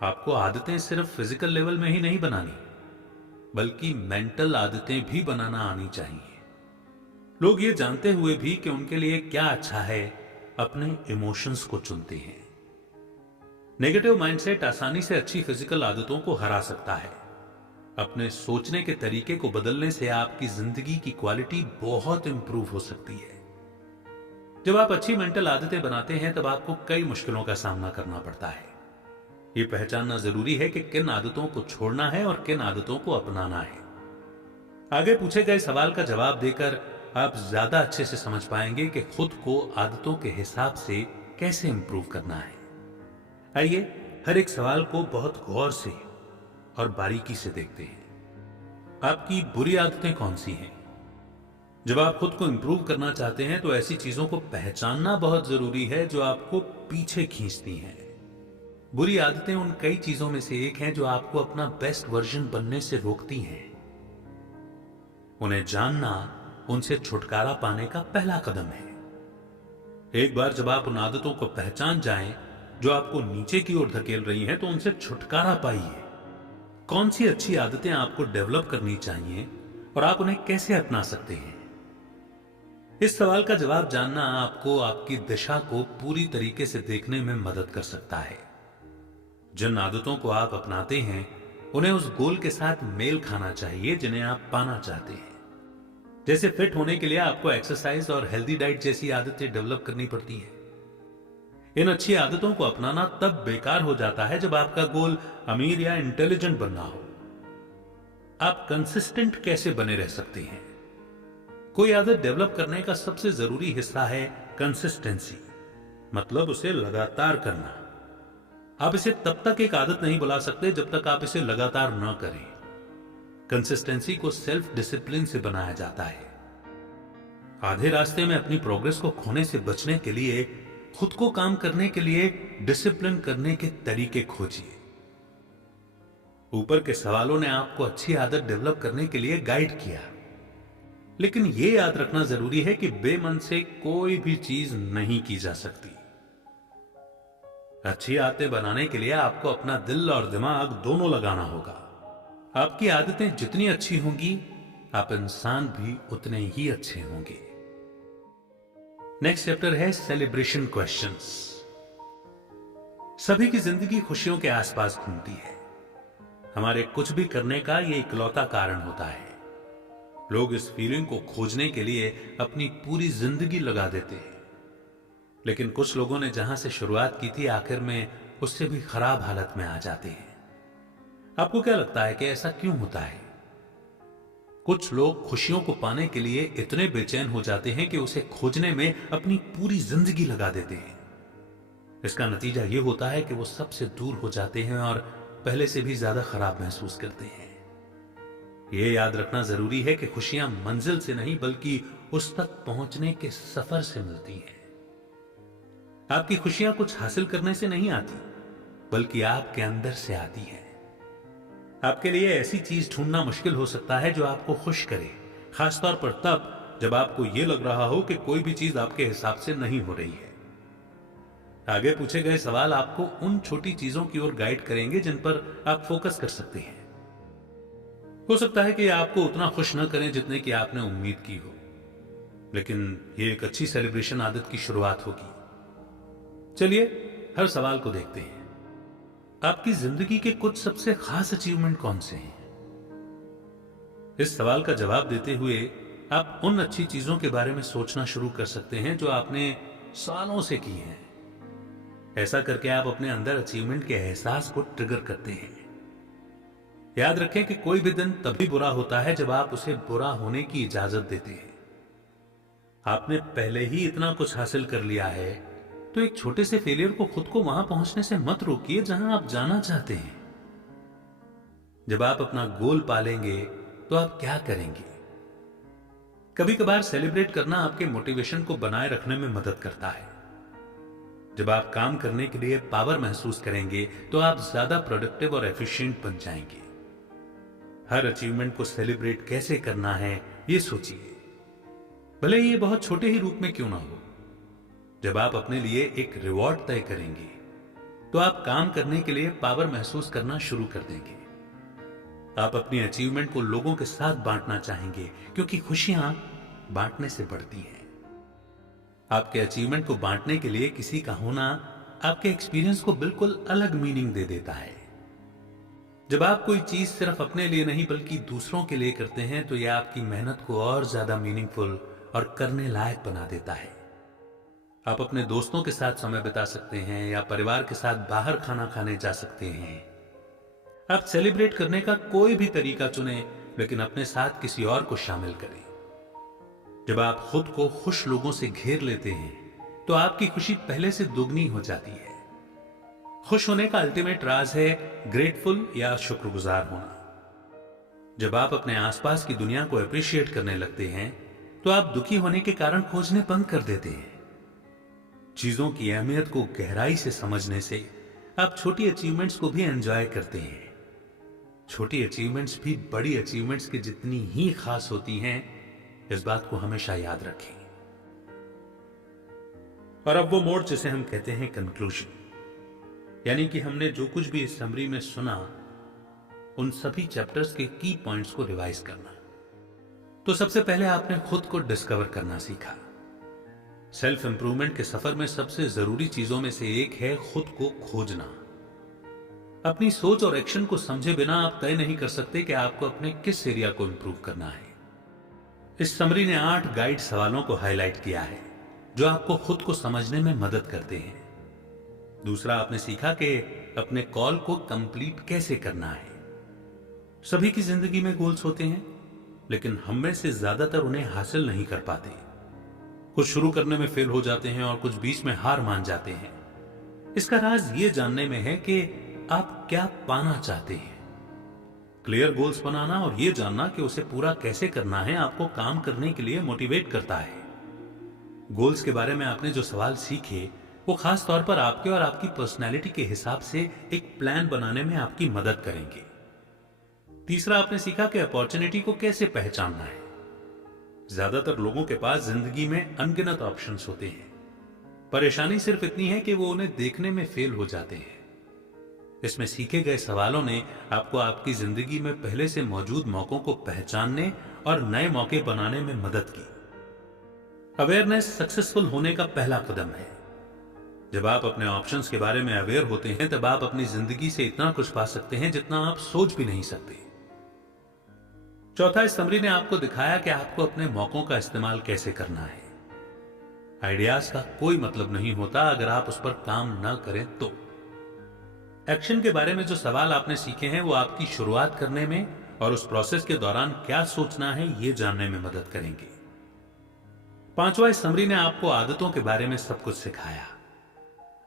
आपको आदतें सिर्फ फिजिकल लेवल में ही नहीं बनानी, बल्कि मेंटल आदतें भी बनाना आनी चाहिए। लोग ये जानते हुए भी कि उनके लिए क्या अच्छा है, अपने इमोशंस को चुनते हैं। नेगेटिव माइंडसेट आसानी से अच्छी फिजिकल आदतों को हरा सकता है। अपने सोचने के तरीके को बदलने से आपकी जिंदगी की क्वालिटी बहुत इंप्रूव हो सकती है। जब आप अच्छी मेंटल आदतें बनाते हैं तब आपको कई मुश्किलों का सामना करना पड़ता है। यह पहचानना जरूरी है कि किन आदतों को छोड़ना है और किन आदतों को अपनाना है। आगे पूछे गए सवाल का जवाब देकर आप ज्यादा अच्छे से समझ पाएंगे कि खुद को आदतों के हिसाब से कैसे इंप्रूव करना है। आइए हर एक सवाल को बहुत गौर से और बारीकी से देखते हैं। आपकी बुरी आदतें कौन सी हैं? जब आप खुद को इंप्रूव करना चाहते हैं तो ऐसी चीजों को पहचानना बहुत जरूरी है जो आपको पीछे खींचती हैं। बुरी आदतें उन कई चीजों में से एक हैं जो आपको अपना बेस्ट वर्जन बनने से रोकती हैं। उन्हें जानना उनसे छुटकारा पाने का पहला कदम है। एक बार जब आप उन आदतों को पहचान जाएं जो आपको नीचे की ओर धकेल रही हैं, तो उनसे छुटकारा पाइए। कौन सी अच्छी आदतें आपको डेवलप करनी चाहिए और आप उन्हें कैसे अपना सकते हैं? इस सवाल का जवाब जानना आपको आपकी दिशा को पूरी तरीके से देखने में मदद कर सकता है। जिन आदतों को आप अपनाते हैं उन्हें उस गोल के साथ मेल खाना चाहिए जिन्हें आप पाना चाहते हैं। जैसे फिट होने के लिए आपको एक्सरसाइज और हेल्दी डाइट जैसी आदतें डेवलप करनी पड़ती हैं। इन अच्छी आदतों को अपनाना तब बेकार हो जाता है जब आपका गोल अमीर या इंटेलिजेंट बनना हो। आप कंसिस्टेंट कैसे बने रह सकते हैं? कोई आदत डेवलप करने का सबसे जरूरी हिस्सा है कंसिस्टेंसी, मतलब उसे लगातार करना। आप इसे तब तक एक आदत नहीं बुला सकते जब तक आप इसे लगातार न करें। कंसिस्टेंसी को सेल्फ डिसिप्लिन से बनाया जाता है। आधे रास्ते में अपनी प्रोग्रेस को खोने से बचने के लिए खुद को काम करने के लिए डिसिप्लिन करने के तरीके खोजिए। ऊपर के सवालों ने आपको अच्छी आदत डेवलप करने के लिए गाइड किया, लेकिन यह याद रखना जरूरी है कि बेमन से कोई भी चीज नहीं की जा सकती। अच्छी आदतें बनाने के लिए आपको अपना दिल और दिमाग दोनों लगाना होगा। आपकी आदतें जितनी अच्छी होंगी, आप इंसान भी उतने ही अच्छे होंगे। नेक्स्ट चैप्टर है सेलिब्रेशन क्वेश्चंस। सभी की जिंदगी खुशियों के आसपास घूमती है। हमारे कुछ भी करने का यह इकलौता कारण होता है। लोग इस फीलिंग को खोजने के लिए अपनी पूरी जिंदगी लगा देते हैं, लेकिन कुछ लोगों ने जहां से शुरुआत की थी आखिर में उससे भी खराब हालत में आ जाते हैं। आपको क्या लगता है कि ऐसा क्यों होता है? कुछ लोग खुशियों को पाने के लिए इतने बेचैन हो जाते हैं कि उसे खोजने में अपनी पूरी जिंदगी लगा देते हैं। इसका नतीजा यह होता है कि वो सबसे दूर हो जाते हैं और पहले से भी ज्यादा खराब महसूस करते हैं। यह याद रखना जरूरी है कि खुशियां मंजिल से नहीं बल्कि उस तक पहुंचने के सफर से मिलती हैं। आपकी खुशियां कुछ हासिल करने से नहीं आती, बल्कि आपके अंदर से आती है। आपके लिए ऐसी चीज ढूंढना मुश्किल हो सकता है जो आपको खुश करे, खासतौर पर तब जब आपको यह लग रहा हो कि कोई भी चीज आपके हिसाब से नहीं हो रही है। आगे पूछे गए सवाल आपको उन छोटी चीजों की ओर गाइड करेंगे जिन पर आप फोकस कर सकते हैं। हो सकता है कि आपको उतना खुश न करें जितने की आपने उम्मीद की हो, लेकिन यह एक अच्छी सेलिब्रेशन आदत की शुरुआत होगी। चलिए हर सवाल को देखते हैं। आपकी जिंदगी के कुछ सबसे खास अचीवमेंट कौन से हैं? इस सवाल का जवाब देते हुए आप उन अच्छी चीजों के बारे में सोचना शुरू कर सकते हैं जो आपने सालों से की हैं। ऐसा करके आप अपने अंदर अचीवमेंट के एहसास को ट्रिगर करते हैं। याद रखें कि कोई भी दिन तभी बुरा होता है जब आप उसे बुरा होने की इजाजत देते हैं। आपने पहले ही इतना कुछ हासिल कर लिया है, तो एक छोटे से फेलियर को खुद को वहां पहुंचने से मत रोकिए जहां आप जाना चाहते हैं। जब आप अपना गोल पालेंगे तो आप क्या करेंगे? कभी कभार सेलिब्रेट करना आपके मोटिवेशन को बनाए रखने में मदद करता है। जब आप काम करने के लिए पावर महसूस करेंगे तो आप ज्यादा प्रोडक्टिव और एफिशिएंट बन जाएंगे। हर अचीवमेंट को सेलिब्रेट कैसे करना है ये सोचिए, भले ही ये बहुत छोटे ही रूप में क्यों ना हो। जब आप अपने लिए एक रिवॉर्ड तय करेंगे तो आप काम करने के लिए पावर महसूस करना शुरू कर देंगे। आप अपनी अचीवमेंट को लोगों के साथ बांटना चाहेंगे, क्योंकि खुशियां बांटने से बढ़ती हैं। आपके अचीवमेंट को बांटने के लिए किसी का होना आपके एक्सपीरियंस को बिल्कुल अलग मीनिंग दे देता है। जब आप कोई चीज सिर्फ अपने लिए नहीं बल्कि दूसरों के लिए करते हैं तो यह आपकी मेहनत को और ज्यादा मीनिंगफुल और करने लायक बना देता है। आप अपने दोस्तों के साथ समय बिता सकते हैं या परिवार के साथ बाहर खाना खाने जा सकते हैं। आप सेलिब्रेट करने का कोई भी तरीका चुनें, लेकिन अपने साथ किसी और को शामिल करें। जब आप खुद को खुश लोगों से घेर लेते हैं तो आपकी खुशी पहले से दोगुनी हो जाती है। खुश होने का अल्टीमेट राज है ग्रेटफुल या शुक्रगुजार होना। जब आप अपने आसपास की दुनिया को अप्रिशिएट करने लगते हैं तो आप दुखी होने के कारण खोजने बंद कर देते हैं। चीजों की अहमियत को गहराई से समझने से आप छोटी अचीवमेंट्स को भी एंजॉय करते हैं। छोटी अचीवमेंट्स भी बड़ी अचीवमेंट्स की जितनी ही खास होती हैं, इस बात को हमेशा याद रखें। और अब वो मोड़ जिसे हम कहते हैं कंक्लूजन, यानी कि हमने जो कुछ भी इस समरी में सुना उन सभी चैप्टर्स के की पॉइंट्स को रिवाइज करना। तो सबसे पहले आपने खुद को डिस्कवर करना सीखा। सेल्फ इंप्रूवमेंट के सफर में सबसे जरूरी चीजों में से एक है खुद को खोजना। अपनी सोच और एक्शन को समझे बिना आप तय नहीं कर सकते कि आपको अपने किस एरिया को इंप्रूव करना है। इस समरी ने 8 गाइड सवालों को हाईलाइट किया है जो आपको खुद को समझने में मदद करते हैं। दूसरा, आपने सीखा कि अपने कॉल को कंप्लीट कैसे करना है। सभी की जिंदगी में गोल्स होते हैं, लेकिन हम में से ज्यादातर उन्हें हासिल नहीं कर पाते। कुछ शुरू करने में फेल हो जाते हैं और कुछ बीच में हार मान जाते हैं। इसका राज ये जानने में है कि आप क्या पाना चाहते हैं। क्लियर गोल्स बनाना और ये जानना कि उसे पूरा कैसे करना है आपको काम करने के लिए मोटिवेट करता है। गोल्स के बारे में आपने जो सवाल सीखे वो खास तौर पर आपके और आपकी पर्सनैलिटी के हिसाब से एक प्लान बनाने में आपकी मदद करेंगे। तीसरा, आपने सीखा कि अपॉर्चुनिटी को कैसे पहचानना है। ज्यादातर लोगों के पास जिंदगी में अनगिनत ऑप्शंस होते हैं। परेशानी सिर्फ इतनी है कि वो उन्हें देखने में फेल हो जाते हैं। इसमें सीखे गए सवालों ने आपको आपकी जिंदगी में पहले से मौजूद मौकों को पहचानने और नए मौके बनाने में मदद की। अवेयरनेस सक्सेसफुल होने का पहला कदम है। जब आप अपने ऑप्शंस के बारे में अवेयर होते हैं तब आप अपनी जिंदगी से इतना कुछ पा सकते हैं जितना आप सोच भी नहीं सकते। चौथा, इस समरी ने आपको दिखाया कि आपको अपने मौकों का इस्तेमाल कैसे करना है। आइडियाज का कोई मतलब नहीं होता अगर आप उस पर काम न करें तो। एक्शन के बारे में जो सवाल आपने सीखे हैं वो आपकी शुरुआत करने में और उस प्रोसेस के दौरान क्या सोचना है ये जानने में मदद करेंगे। पांचवा, इस समरी ने आपको आदतों के बारे में सब कुछ सिखाया।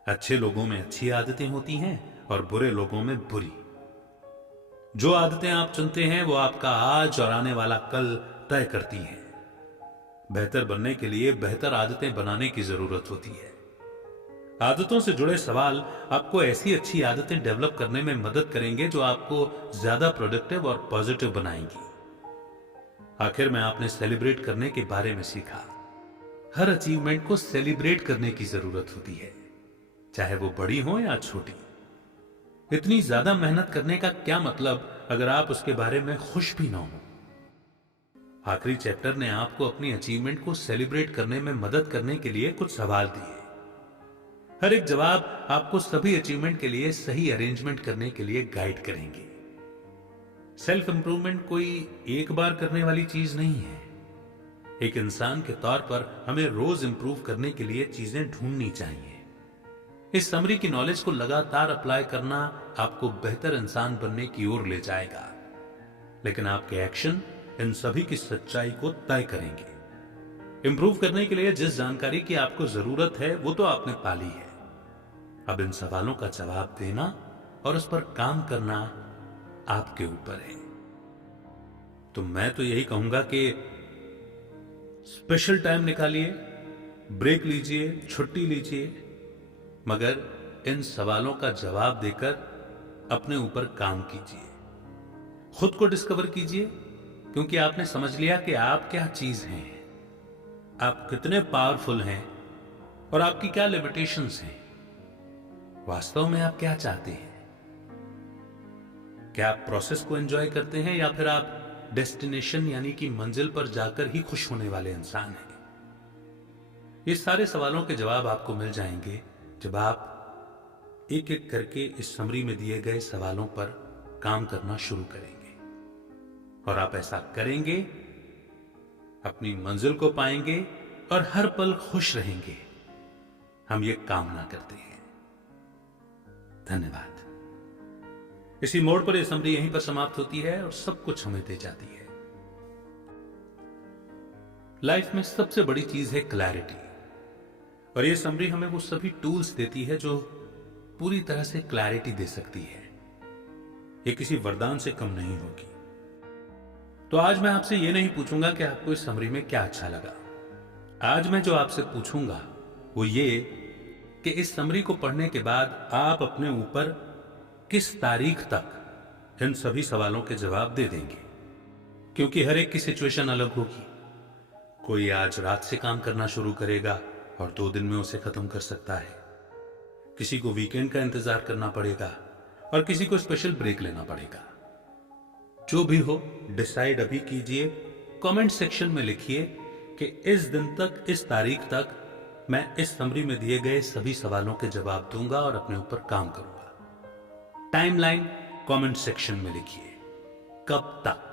अच्छे लोगों में अच्छी आदतें होती हैं और बुरे लोगों में बुरी। जो आदतें आप चुनते हैं वो आपका आज और आने वाला कल तय करती हैं। बेहतर बनने के लिए बेहतर आदतें बनाने की जरूरत होती है। आदतों से जुड़े सवाल आपको ऐसी अच्छी आदतें डेवलप करने में मदद करेंगे जो आपको ज्यादा प्रोडक्टिव और पॉजिटिव बनाएंगी। आखिर में आपने सेलिब्रेट करने के बारे में सीखा। हर अचीवमेंट को सेलिब्रेट करने की जरूरत होती है, चाहे वो बड़ी हो या छोटी। इतनी ज्यादा मेहनत करने का क्या मतलब अगर आप उसके बारे में खुश भी ना हो। आखिरी चैप्टर ने आपको अपनी अचीवमेंट को सेलिब्रेट करने में मदद करने के लिए कुछ सवाल दिए। हर एक जवाब आपको सभी अचीवमेंट के लिए सही अरेंजमेंट करने के लिए गाइड करेंगे। सेल्फ इंप्रूवमेंट कोई एक बार करने वाली चीज नहीं है। एक इंसान के तौर पर हमें रोज इंप्रूव करने के लिए चीजें ढूंढनी चाहिए। इस समरी की नॉलेज को लगातार अप्लाई करना आपको बेहतर इंसान बनने की ओर ले जाएगा, लेकिन आपके एक्शन इन सभी की सच्चाई को तय करेंगे। इंप्रूव करने के लिए जिस जानकारी की आपको जरूरत है वो तो आपने पाली है। अब इन सवालों का जवाब देना और उस पर काम करना आपके ऊपर है। तो मैं तो यही कहूंगा कि स्पेशल टाइम निकालिए, ब्रेक लीजिए, छुट्टी लीजिए, मगर इन सवालों का जवाब देकर अपने ऊपर काम कीजिए। खुद को डिस्कवर कीजिए, क्योंकि आपने समझ लिया कि आप क्या चीज हैं, आप कितने पावरफुल हैं और आपकी क्या लिमिटेशंस हैं। वास्तव में आप क्या चाहते हैं? क्या आप प्रोसेस को एंजॉय करते हैं या फिर आप डेस्टिनेशन यानी कि मंजिल पर जाकर ही खुश होने वाले इंसान हैं? ये सारे सवालों के जवाब आपको मिल जाएंगे जब आप एक एक करके इस समरी में दिए गए सवालों पर काम करना शुरू करेंगे। और आप ऐसा करेंगे, अपनी मंजिल को पाएंगे और हर पल खुश रहेंगे। हम ये कामना करते हैं। धन्यवाद। इसी मोड़ पर यह समरी यहीं पर समाप्त होती है और सब कुछ हमें दे जाती है। लाइफ में सबसे बड़ी चीज है क्लैरिटी, और ये समरी हमें वो सभी टूल्स देती है जो पूरी तरह से क्लैरिटी दे सकती है। ये किसी वरदान से कम नहीं होगी। तो आज मैं आपसे ये नहीं पूछूंगा कि आपको इस समरी में क्या अच्छा लगा। आज मैं जो आपसे पूछूंगा वो ये कि इस समरी को पढ़ने के बाद आप अपने ऊपर किस तारीख तक इन सभी सवालों के जवाब दे देंगे, क्योंकि हर एक की सिचुएशन अलग होगी। कोई आज रात से काम करना शुरू करेगा और 2 दिन में उसे खत्म कर सकता है, किसी को वीकेंड का इंतजार करना पड़ेगा और किसी को स्पेशल ब्रेक लेना पड़ेगा। जो भी हो, डिसाइड अभी कीजिए, कमेंट सेक्शन में लिखिए कि इस दिन तक, इस तारीख तक मैं इस समरी में दिए गए सभी सवालों के जवाब दूंगा और अपने ऊपर काम करूंगा। टाइमलाइन कमेंट सेक्शन में लिखिए, कब तक।